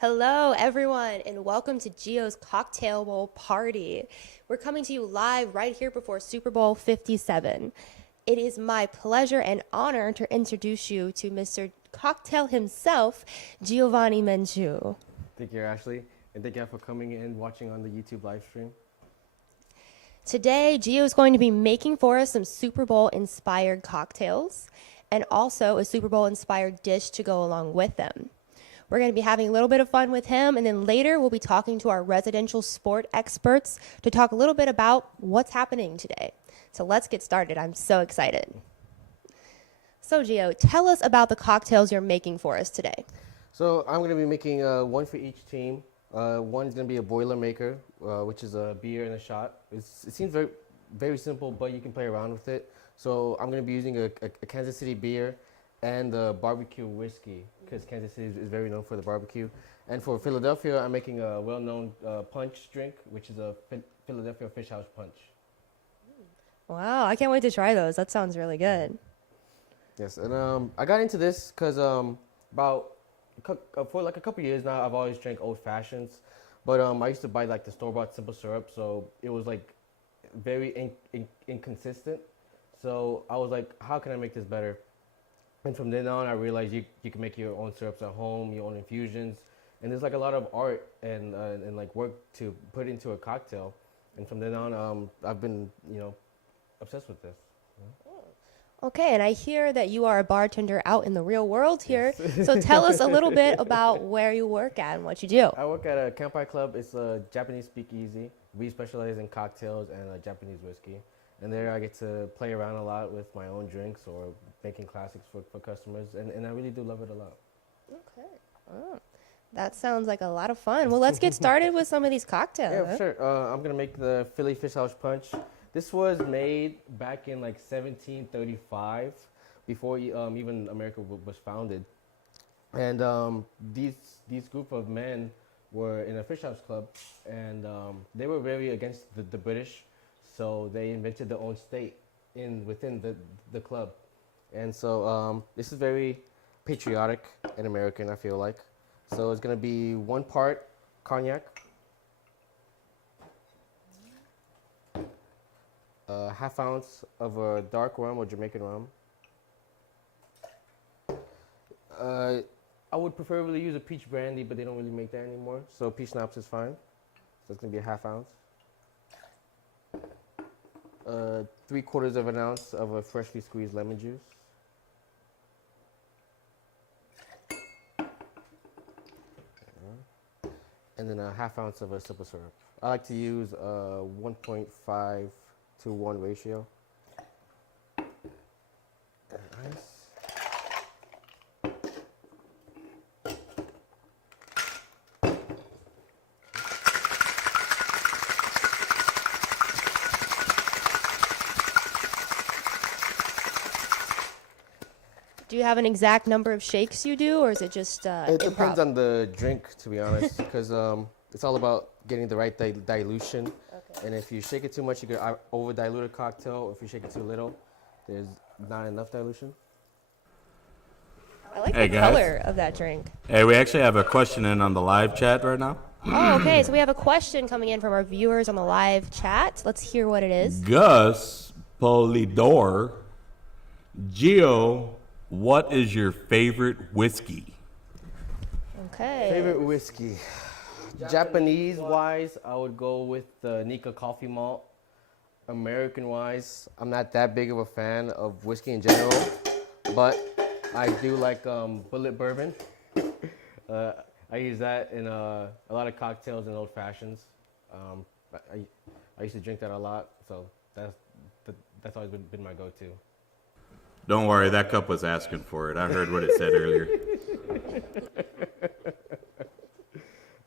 Hello, everyone, and welcome to Geo's Cocktail Bowl Party. We're coming to you live right here before Super Bowl 57. It is my pleasure and honor to introduce you to Mr. Cocktail himself, Geovany Menchu. Thank you, Ashley, and thank you for coming in and watching on the YouTube live stream. Today, Geo is going to be making for us some Super Bowl-inspired cocktails and also a Super Bowl-inspired dish to go along with them. We're going to be having a little bit of fun with him, and then later we'll be talking to our residential sport experts to talk a little bit about what's happening today. So let's get started. I'm so excited. So Gio, tell us about the cocktails you're making for us today. So I'm going to be making one for each team. One's going to be a Boilermaker, which is a beer and a shot. It seems very, very simple, but you can play around with it. So I'm going to be using a Kansas City beer and barbecue whiskey, because Kansas City is very known for the barbecue. And for Philadelphia, I'm making a well-known punch drink, which is a Philadelphia Fish House Punch. Wow, I can't wait to try those. That sounds really good. Yes, and I got into this because for like a couple years now, I've always drank old fashions, but I used to buy like the store-bought simple syrup, so it was like very inconsistent. So I was like, how can I make this better? And from then on, I realized you can make your own syrups at home, your own infusions, and there's like a lot of art and like work to put into a cocktail. And from then on, I've been obsessed with this. Okay, and I hear that you are a bartender out in the real world here. Yes. So tell us a little bit about where you work at and what you do. I work at a Campai Club. It's a Japanese speakeasy. We specialize in cocktails and Japanese whiskey. And there I get to play around a lot with my own drinks or making classics for customers. And I really do love it a lot. Okay. Oh, that sounds like a lot of fun. Well, let's get started with some of these cocktails. Yeah, sure. I'm going to make the Philly Fish House Punch. This was made back in like 1735, before even America was founded. And these group of men were in a fish house club, and they were very against the British. So they invented their own state within the club. And so this is very patriotic and American, I feel like. So it's going to be 1 part cognac, ½ ounce of a dark rum or Jamaican rum. I would preferably use a peach brandy, but they don't really make that anymore. So peach schnapps is fine. So it's going to be a ½ ounce. 3/4 of an ounce of a freshly squeezed lemon juice. And then a ½ ounce of a simple syrup. I like to use a 1.5 to 1 ratio. Nice. Do you have an exact number of shakes you do, or is it just It depends on the drink, to be honest, because it's all about getting the right dilution. Okay. And if you shake it too much, you could over dilute a cocktail. If you shake it too little, there's not enough dilution. I like the color of that drink. Hey, we actually have a question in on the live chat right now. Oh, okay. So we have a question coming in from our viewers on the live chat. Let's hear what it is. Gus Polidor, Gio, what is your favorite whiskey? Okay. Favorite whiskey. Japanese-wise, I would go with the Nika Coffee Malt. American-wise, I'm not that big of a fan of whiskey in general, but I do like Bullet Bourbon. I use that in a lot of cocktails and old fashions. I used to drink that a lot, so that's always been my go-to. Don't worry, that cup was asking for it. I heard what it said earlier.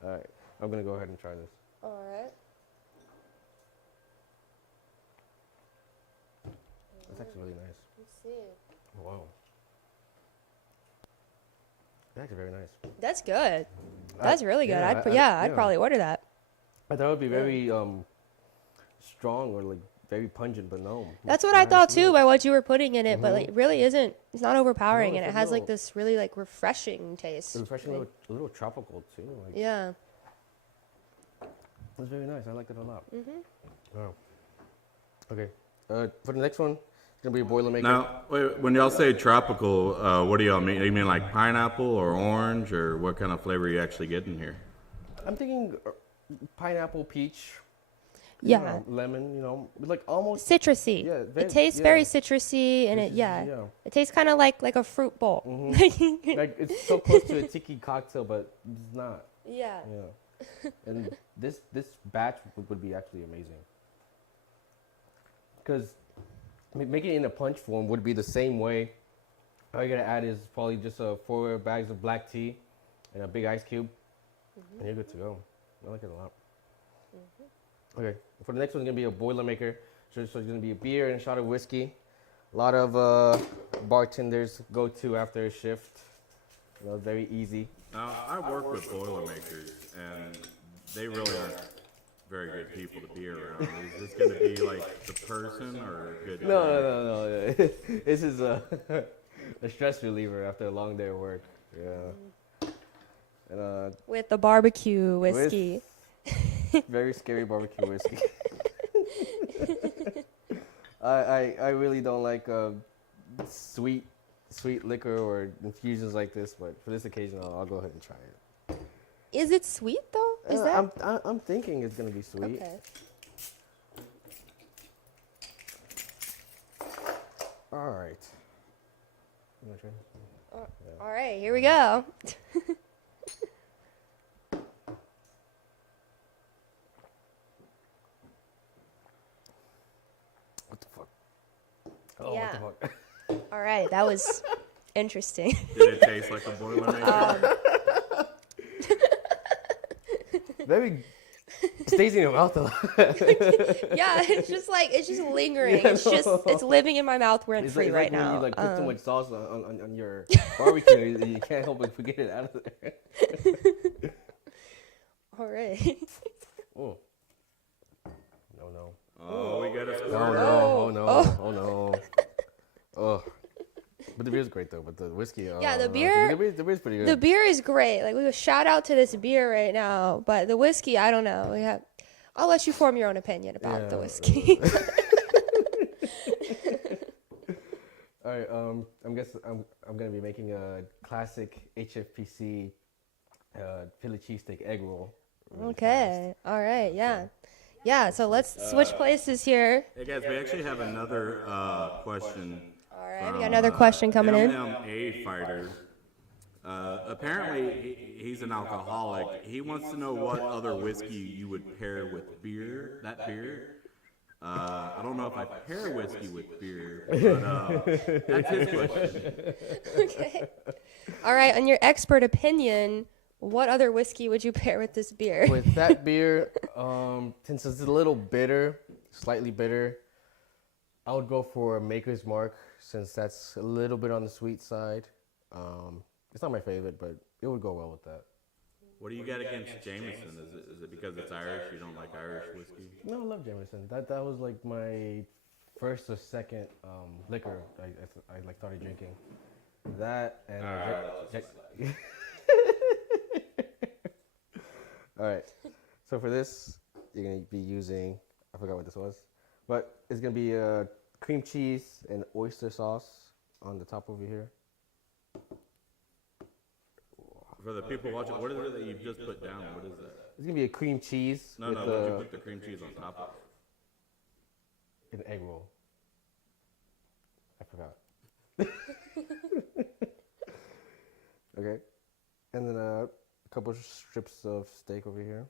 All right, I'm gonna go ahead and try this. All right. That's actually really nice. Let's see. Wow. That's actually very nice. That's good. That's really good. I'd probably order that. I thought it would be very strong or like very pungent, but no. That's it's what I nice thought too milk. by what you were putting in it, but like it really isn't. It's not overpowering, No, and it's it like has like milk. this really like refreshing taste. It's refreshing, a little tropical too. Like, Yeah. it's very nice. I like it a lot. Wow. Okay. For the next one, it's gonna be a Boilermaker. Now, wait, when y'all say tropical, what do y'all mean? You mean like pineapple or orange, or what kind of flavor are you actually getting here? I'm thinking pineapple, peach. Yeah. Lemon. Like almost. Citrusy. Yeah, It tastes very citrusy, and Yeah. it tastes kind of like a fruit bowl. Like it's so close to a tiki cocktail, but it's not. Yeah. Yeah. And this batch would be actually amazing. Because making it in a punch form would be the same way. All you gotta add is probably just 4 bags of black tea and a big ice cube, and you're good to go. I like it a lot. Okay, for the next one, it's gonna be a Boilermaker. So it's gonna be a beer and a shot of whiskey. A lot of bartenders go to after a shift. Very easy. Now, I work with Boilermakers, and they really aren't very good people to be around. Is this going to be like the person or a good? No. This is a stress reliever after a long day of work. Yeah. And With the barbecue whiskey. very scary barbecue whiskey. I really don't like sweet liquor or infusions like this, but for this occasion, I'll go ahead and try it. Is it sweet though? Is that I'm thinking it's gonna be sweet. okay? All right. You wanna try? All right, here we go. What the fuck? Oh, Yeah. what the fuck? All right, that was interesting. Did it taste like a Boilermaker? Very stays in your mouth a lot. Yeah, it's just lingering. Yeah, It's living in my mouth rent It's free like, right when now. you like put too much sauce on your barbecue, you can't help but get it out of there. All right. Oh. No. Oh, we got a Oh squirt. no. No. Oh. But the beer's great though. But the whiskey. Yeah, the no, beer- The beer's pretty good. The beer is great. Like we go shout out to this beer right now, but the whiskey, I don't know. I'll let you form your own opinion about the Yeah, whiskey. All right. I'm gonna be making a classic HFPC Philly cheesesteak egg roll. really Okay. All right. Yeah. Yeah. So let's switch places here. Hey guys, we actually have another question. All right. We got another question coming in. MMA fighter. Apparently, he's an alcoholic. He wants to know what other whiskey you would pair with beer. That beer. I don't know if I pair whiskey with beer, but that's his question. Okay. All right. On your expert opinion, what other whiskey would you pair with this beer? With that beer, since it's a little bitter, slightly bitter, I would go for a Maker's Mark since that's a little bit on the sweet side. It's not my favorite, but it would go well with that. What do you got against Jameson? Is it because it's Irish? You don't like Irish whiskey? No, I love Jameson. That was like my first or second liquor I like started drinking. That and All right. So for this, you're gonna be using, I forgot what this was, but it's gonna be cream cheese and oyster sauce on the top over here. For the people watching, what is it that you just put down? What is that? It's gonna be a cream cheese No, with what did you put the cream cheese on top of? an egg roll. I forgot. Okay. And then a couple strips of steak over here.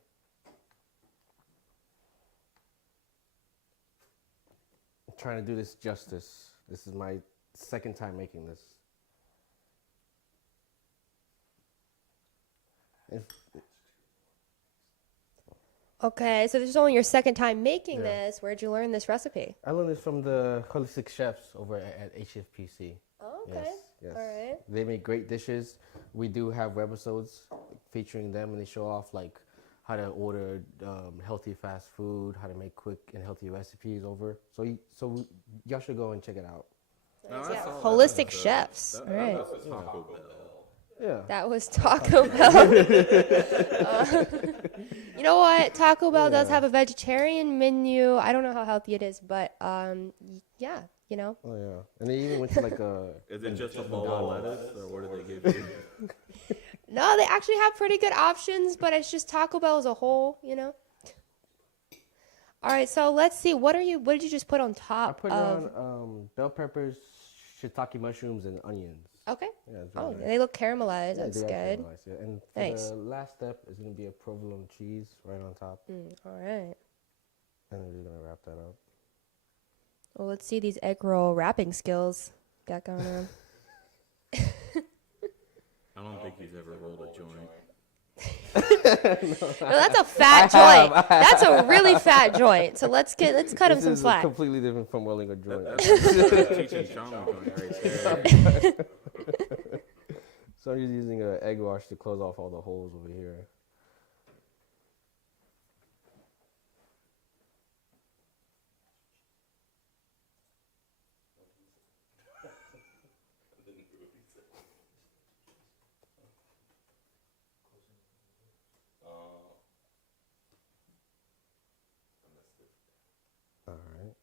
I'm trying to do this justice. This is my second time making this. Okay. So this is only your second time making this. Where'd you learn this recipe? I learned this from the holistic chefs over at HFPC. Oh, okay. Yes. All right. They make great dishes. We do have webisodes featuring them, and they show off like how to order healthy fast food, how to make quick and healthy recipes over. So y'all should go and check it out. No, I Yeah, saw that. holistic That was, chefs. That, All that right. was Taco Bell. Yeah. That was Taco Bell. You know what? Taco Bell does Yeah. have a vegetarian menu. I don't know how healthy it is, but yeah, you know. Oh yeah. And they even went to like a. Is it just a bowl of lettuce, or what do they give you? No, they actually have pretty good options, but it's just Taco Bell as a whole, you know. All right, so let's see. What did you just put on I top put of? on bell peppers, shiitake mushrooms, and onions. Okay. Yeah. It's Oh, really nice. they look caramelized. Yeah, That's they are good. caramelized, yeah. And for Nice. the last step is gonna be a provolone cheese right on top, All right. and then we're gonna wrap that up. Well, let's see these egg roll wrapping skills got going on. I don't think he's ever rolled a joint. No, that's a fat joint. That's a really fat joint. So let's cut him This some is slack. completely different from rolling a joint. That's Cheech and Chong joint right there. So I'm just using an egg wash to close off all the holes over here. All right.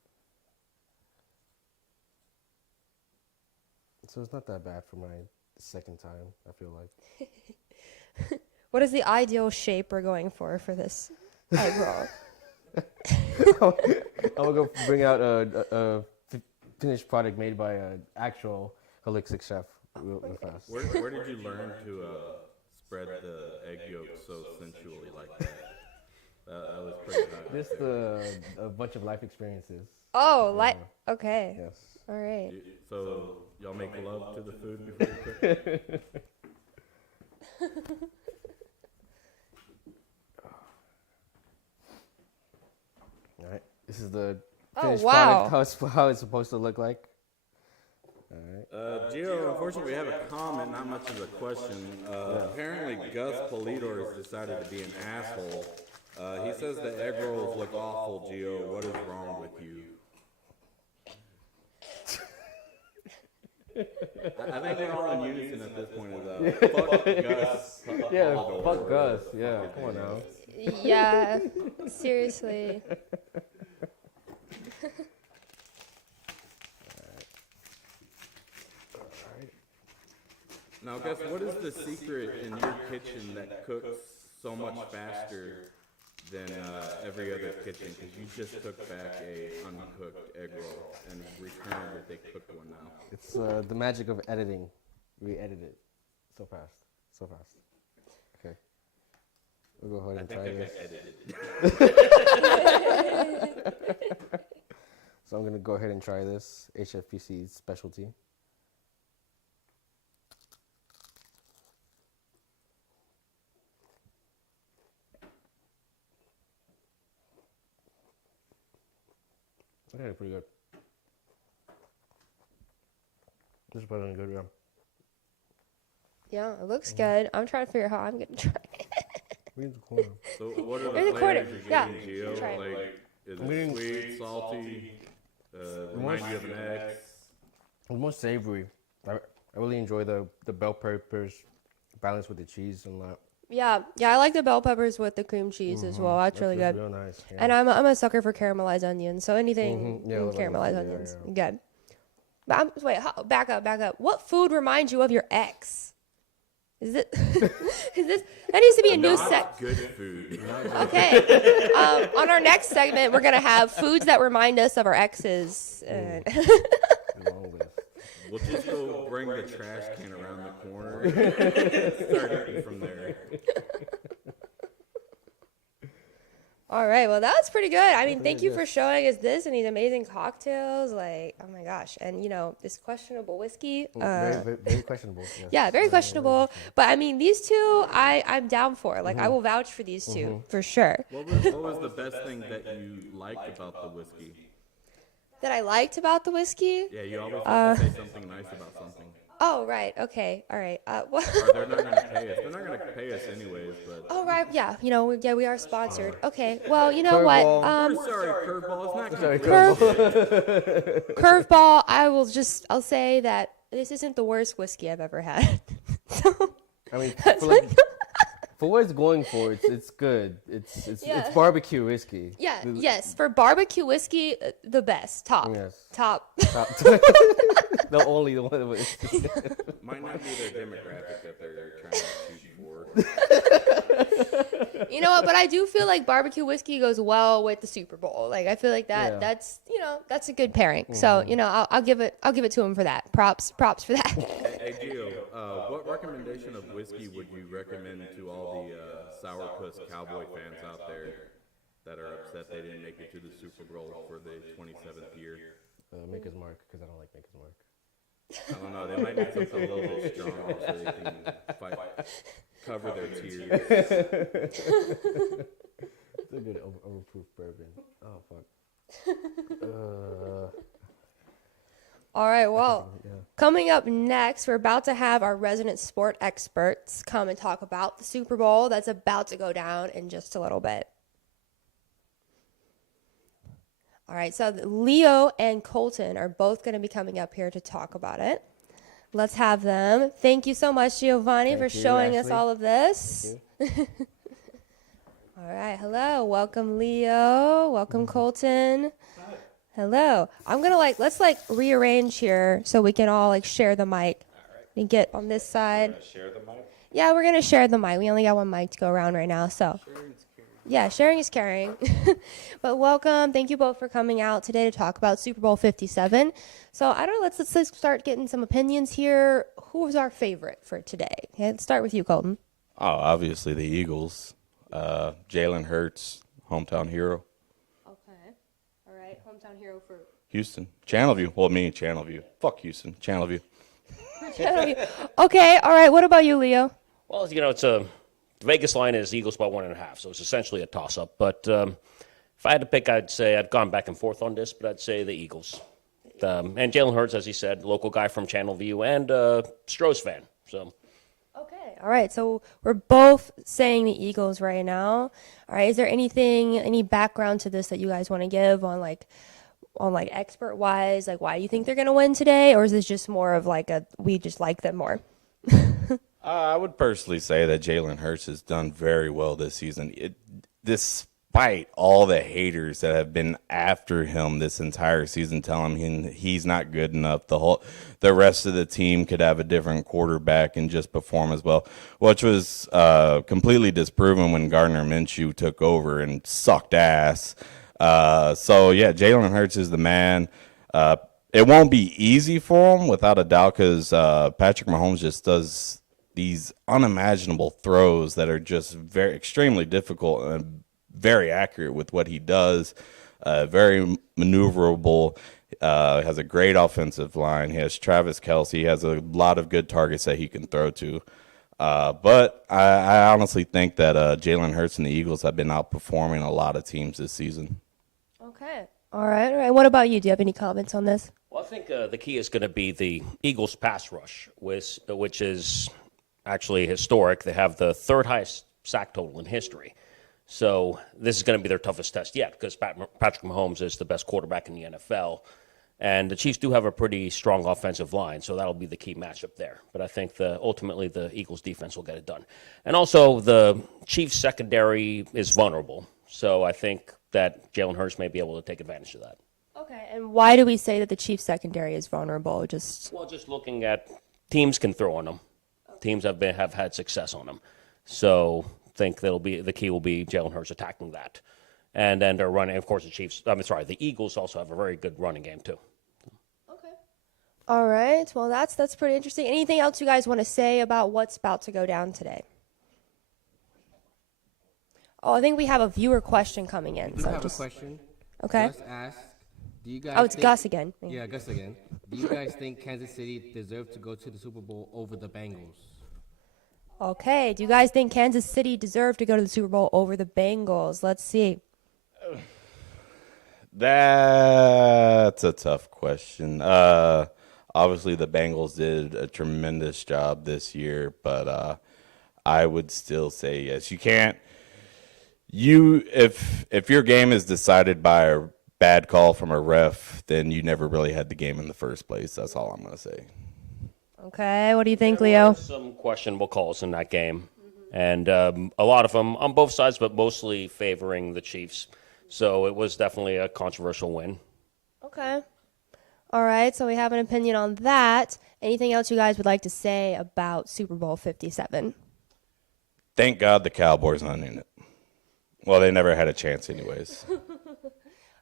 So it's not that bad for my second time, I feel like. What is the ideal shape we're going for this egg roll? I'm gonna go bring out a finished product made by an actual holistic chef real fast. Where did you learn to spread the egg yolk so sensually like that? That was pretty nice. Just a bunch of life experiences. Oh, okay. Yes. All right. So y'all make love to the food before you cook? All right. This is the Oh, finished wow. product, how it's supposed to look like. All right. Gio, unfortunately, we have a comment, not much of a question. Apparently, Gus Polidor has decided to be an asshole. He says the egg rolls look awful, Gio. What is wrong with you? I think we're all in unison at this point. Fuck Gus. Yeah, Polidor. fuck Gus. Yeah, come on now. Yeah, seriously. Now, Gus, what is the secret in your kitchen that cooks so much faster than every other kitchen? Because you just took back a uncooked egg roll and returned with a cooked one now. It's the magic of editing. We edit it so fast, so fast. Okay, we'll go ahead and try this. So I'm gonna go ahead and try this HFPC specialty. Okay, pretty good. This is better than good, yeah. Yeah, it looks good. I'm trying to figure out how I'm gonna try it. We need the corner. So, what are In the the corner, flavors you're yeah. getting, Gio? Try it. Like, is I'm getting- it sweet, salty, remind you of an egg? It's more savory. I really enjoy the bell peppers balanced with the cheese and that. Yeah, I like the bell peppers with the cream cheese as well. That's really good. Real nice. Yeah. And I'm a sucker for caramelized onions, so anything Yeah, I love caramelized onions, onions, yeah. good. But back up. What food reminds you of your ex? Is it? Is this? That needs to be a new Not set. good food. Okay. On our next segment, we're gonna have foods that remind us of our exes. Long list. We'll just go bring the trash can around the corner and start eating from there. All right. Well, that was pretty good. I mean, thank you for yes. showing us this and these amazing cocktails. Like, oh my gosh. And this questionable whiskey. Very questionable. Yes. Yeah, very questionable. But I mean, these two, I'm down for. Like, I will vouch for these two for sure. What was the best thing that you liked about the whiskey? That I liked about the whiskey. Yeah, you always have to say something nice about something. Oh, right. Okay. All right. Or they're not going to pay us. They're not going to pay us anyways, but. Oh, right. Yeah. We are sponsored. Okay. Well, you know what? Curveball. We're sorry, Curveball. It's not Sorry, Curve, curveball. curveball. I'll say that this isn't the worst whiskey I've ever had. So, I mean, that's for, like, for what it's going for, it's good. It's barbecue whiskey. yeah. Yes. For barbecue whiskey, the best. Top. Yes. Top. The only one that was. Might not be their demographic that they're trying to shoot for. You know what? But I do feel like barbecue whiskey goes well with the Super Bowl. Like I feel like Yeah. that's that's a good pairing. So I'll give it to him for that. Props for that. Hey, Gio, what recommendation of whiskey would you recommend to all the sourpuss cowboy fans out there that are upset they didn't make it to the Super Bowl for the 27th year? Maker's Mark, because I don't like Maker's Mark. I don't know. They might need something a little bit stronger so they can cover their tears. It's a good overproof bourbon. Oh, fuck. All right. Well, Yeah. coming up next, we're about to have our resident sport experts come and talk about the Super Bowl that's about to go down in just a little bit. All right, so Leo and Colton are both going to be coming up here to talk about it. Let's have them. Thank you so much, Geovany, for Thank you, showing us Ashley. all of this. All right, hello. Welcome, Leo. Welcome, Colton. Hello. I'm going to let's rearrange here so we can all share the mic. And get on this side. Share the mic? Yeah, we're going to share the mic. We only got one mic to go around right now, so. Yeah, sharing is caring. But welcome. Thank you both for coming out today to talk about Super Bowl 57. So I don't know, let's start getting some opinions here. Who was our favorite for today? Okay, let's start with you, Colton. Oh, obviously the Eagles. Jalen Hurts, hometown hero. Okay. All right. Hometown hero for Houston. Channelview. Well, me, Channelview. Fuck Houston. Channelview. Okay. All right. What about you, Leo? Well, it's the Vegas line is Eagles by 1.5, so it's essentially a toss-up. But if I had to pick, I'd say I'd gone back and forth on this, but I'd say the Eagles. And Jalen Hurts, as he said, local guy from Channelview and Stroh's fan. So. Okay. All right. So we're both saying the Eagles right now. All right. Is there any background to this that you guys want to give on expert wise, why you think they're going to win today? Or is this just more of we just like them more? I would personally say that Jalen Hurts has done very well this season. Despite all the haters that have been after him this entire season, telling him he's not good enough, the rest of the team could have a different quarterback and just perform as well, which was completely disproven when Gardner Minshew took over and sucked ass. So yeah, Jalen Hurts is the man. It won't be easy for him without a doubt because Patrick Mahomes just does these unimaginable throws that are just very extremely difficult and very accurate with what he does. Very maneuverable. Has a great offensive line. He has Travis Kelce. He has a lot of good targets that he can throw to. But I honestly think that Jalen Hurts and the Eagles have been outperforming a lot of teams this season. Okay. All right. All right. What about you? Do you have any comments on this? Well, I think the key is going to be the Eagles pass rush, which is actually historic. They have the third highest sack total in history. So this is going to be their toughest test yet because Patrick Mahomes is the best quarterback in the NFL. And the Chiefs do have a pretty strong offensive line, so that'll be the key matchup there. But I think ultimately the Eagles defense will get it done. And also the Chiefs secondary is vulnerable. So I think that Jalen Hurts may be able to take advantage of that. Okay. And why do we say that the Chiefs secondary is vulnerable? Just looking at teams can throw on them. Teams have had success on them. So I think the key will be Jalen Hurts attacking that. And then they're running, of course, the Eagles also have a very good running game too. okay. All right. Well, that's pretty interesting. Anything else you guys want to say about what's about to go down today? Oh, I think we have a viewer question coming in. I have a question. Okay. Gus asked, do you guys Oh, it's think, Gus again. Yeah, Gus again. Do you guys think Kansas City deserved to go to the Super Bowl over the Bengals? Okay. Do you guys think Kansas City deserved to go to the Super Bowl over the Bengals? Let's see. That's a tough question. Obviously, the Bengals did a tremendous job this year, but I would still say yes. You can't. If your game is decided by a bad call from a ref, then you never really had the game in the first place. That's all I'm gonna say. Okay, what do you think, There Leo? were some questionable calls in that game, and a lot of them on both sides, but mostly favoring the Chiefs. So it was definitely a controversial win. Okay. All right, so we have an opinion on that. Anything else you guys would like to say about Super Bowl 57? Thank God the Cowboys aren't in it. Well, they never had a chance anyways. All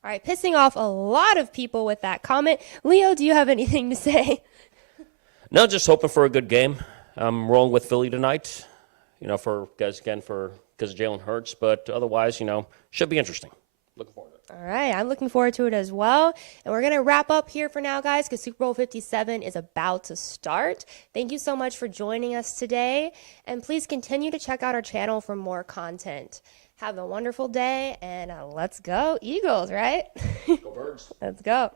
right, pissing off a lot of people with that comment. Leo, do you have anything to say? No, just hoping for a good game. I'm rolling with Philly tonight, because of Jalen Hurts, but otherwise, should be interesting. Looking forward to it. All right, I'm looking forward to it as well. And we're going to wrap up here for now, guys, because Super Bowl 57 is about to start. Thank you so much for joining us today. And please continue to check out our channel for more content. Have a wonderful day, and let's go Eagles, right? Go Birds. Let's go.